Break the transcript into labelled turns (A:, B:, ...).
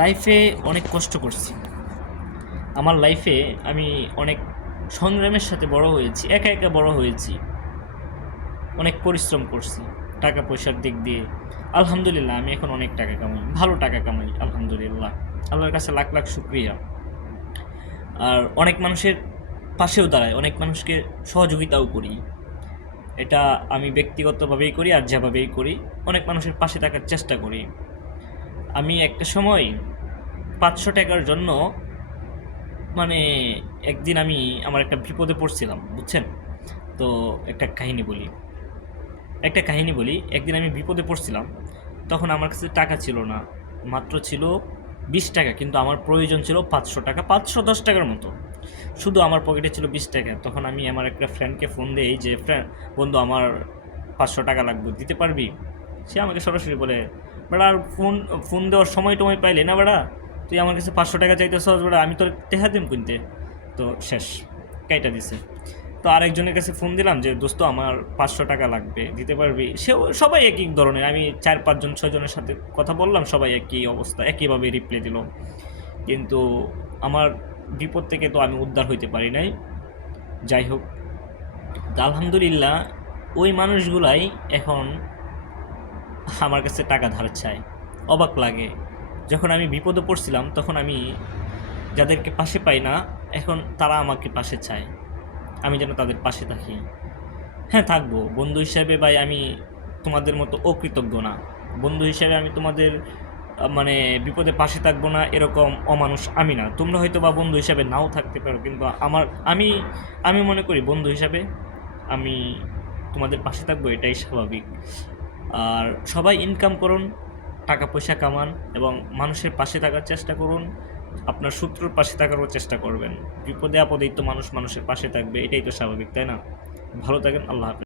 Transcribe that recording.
A: লাইফে অনেক কষ্ট করছি। আমার লাইফে আমি অনেক সংগ্রামের সাথে বড় হয়েছি, একা একা বড় হয়েছি। অনেক পরিশ্রম করছি টাকা পয়সার দিক দিয়ে। আলহামদুলিল্লাহ, আমি এখন অনেক টাকা কামাই, ভালো টাকা কামাই, আলহামদুলিল্লাহ। আল্লাহর কাছে লাখ লাখ শুক্রিয়া। আর অনেক মানুষের পাশেও দাঁড়ায় অনেক মানুষকে সহযোগিতাও করি। এটা আমি ব্যক্তিগতভাবেই করি, আর যেভাবেই করি, অনেক মানুষের পাশে থাকার চেষ্টা করি। আমি একটা সময় পাঁচশো টাকার জন্য মানে একদিন আমি আমার একটা বিপদে পড়ছিলাম, বুঝছেন? তো একটা কাহিনী বলি। একটা কাহিনী বলি, একদিন আমি বিপদে পড়ছিলাম, তখন আমার কাছে টাকা ছিল না, মাত্র ছিল বিশ টাকা, কিন্তু আমার প্রয়োজন ছিল পাঁচশো টাকা, পাঁচশো দশ টাকার মতো। শুধু আমার পকেটে ছিল বিশ টাকা, তখন আমি আমার একটা ফ্রেন্ডকে ফোন দিই যে, ফ্রেন্ড, বন্ধু, আমার পাঁচশো টাকা লাগবে, দিতে পারবি? সে আমাকে সরাসরি বলে বেড়া আর ফোন ফোন দেওয়ার সময় টময় পাইলে না বেড়া? তুই আমার কাছে পাঁচশো টাকা চাইতে সহজ বেড়া, আমি তোর টেহা দিম কিনতে তো শেষ, কাইটা দিছে? তো আরেকজনের কাছে ফোন দিলাম যে, দোস্ত, আমার পাঁচশো টাকা লাগবে, দিতে পারবি? সেও, সবাই একই ধরনের, আমি চার, পাঁচজন ছজনের সাথে কথা বললাম, সবাই একই অবস্থা, একইভাবে রিপ্লাই দিল। কিন্তু আমার বিপদ থেকে তো আমি উদ্ধার হইতে পারি নাই। যাই হোক আলহামদুলিল্লাহ, ওই মানুষগুলাই এখন আমার কাছে টাকা ধার চায়। অবাক লাগে। যখন আমি বিপদে পড়ছিলাম, তখন আমি যাদেরকে পাশে পাই না, এখন তারা আমাকে পাশে চায়। আমি যেন তাদের পাশে থাকি। হ্যাঁ থাকব। বন্ধু হিসাবে ভাই, আমি তোমাদের মতো অকৃতজ্ঞ না। বন্ধু হিসাবে আমি তোমাদের মানে বিপদে পাশে থাকব না, এরকম অমানুষ আমি না। তোমরা হয়তো বা বন্ধু হিসাবে নাও থাকতে পারো, কিন্তু আমার, আমি আমি মনে করি বন্ধু হিসাবে আমি তোমাদের পাশে থাকব, এটাই স্বাভাবিক। আর সবাই ইনকাম করুন, টাকা পয়সা কামান এবং মানুষের পাশে থাকার চেষ্টা করুন, আপনার শত্রুর পাশে থাকারও চেষ্টা করবেন। বিপদে আপদেই তো মানুষ মানুষের পাশে থাকবে, এটাই তো স্বাভাবিক, তাই না? ভালো থাকেন, আল্লাহ হাফেজ।